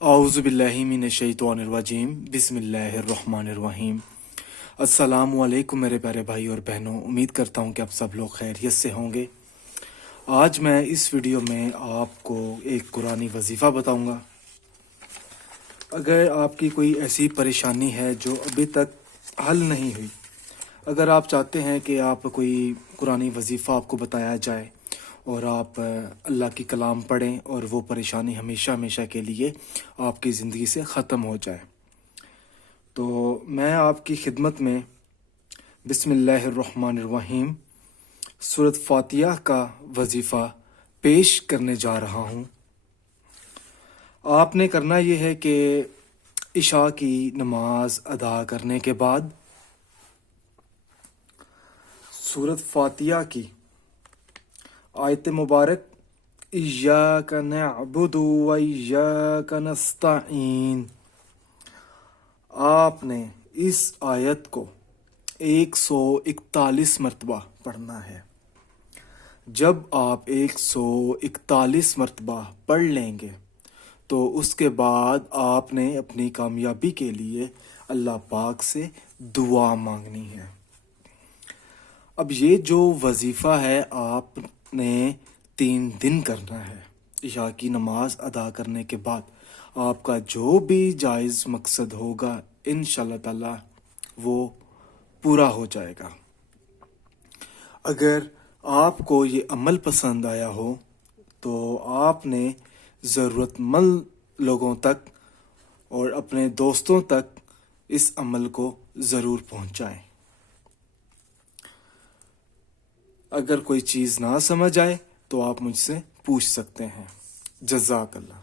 اعوذ باللہ من الشیطان الرجیم بسم اللہ الرحمن الرحیم۔ السلام علیکم میرے پیارے بھائی اور بہنوں، امید کرتا ہوں کہ آپ سب لوگ خیریت سے ہوں گے۔ آج میں اس ویڈیو میں آپ کو ایک قرآنی وظیفہ بتاؤں گا۔ اگر آپ کی کوئی ایسی پریشانی ہے جو ابھی تک حل نہیں ہوئی، اگر آپ چاہتے ہیں کہ آپ کوئی قرآنی وظیفہ آپ کو بتایا جائے اور آپ اللہ کی کلام پڑھیں اور وہ پریشانی ہمیشہ ہمیشہ کے لیے آپ کی زندگی سے ختم ہو جائے، تو میں آپ کی خدمت میں بسم اللہ الرحمن الرحیم سورۃ فاتحہ کا وظیفہ پیش کرنے جا رہا ہوں۔ آپ نے کرنا یہ ہے کہ عشاء کی نماز ادا کرنے کے بعد سورۃ فاتحہ کی آیت مبارک ایاک نعبد و ایاک نستعین، آپ نے اس آیت کو 141 مرتبہ پڑھنا ہے۔ جب آپ 141 مرتبہ پڑھ لیں گے تو اس کے بعد آپ نے اپنی کامیابی کے لیے اللہ پاک سے دعا مانگنی ہے۔ اب یہ جو وظیفہ ہے آپ نے 3 دن کرنا ہے۔ عشاء کی نماز ادا کرنے کے بعد آپ کا جو بھی جائز مقصد ہوگا انشاءاللہ تعالی وہ پورا ہو جائے گا۔ اگر آپ کو یہ عمل پسند آیا ہو تو آپ نے ضرورت مند لوگوں تک اور اپنے دوستوں تک اس عمل کو ضرور پہنچائیں۔ اگر کوئی چیز نہ سمجھ آئے تو آپ مجھ سے پوچھ سکتے ہیں۔ جزاک اللہ۔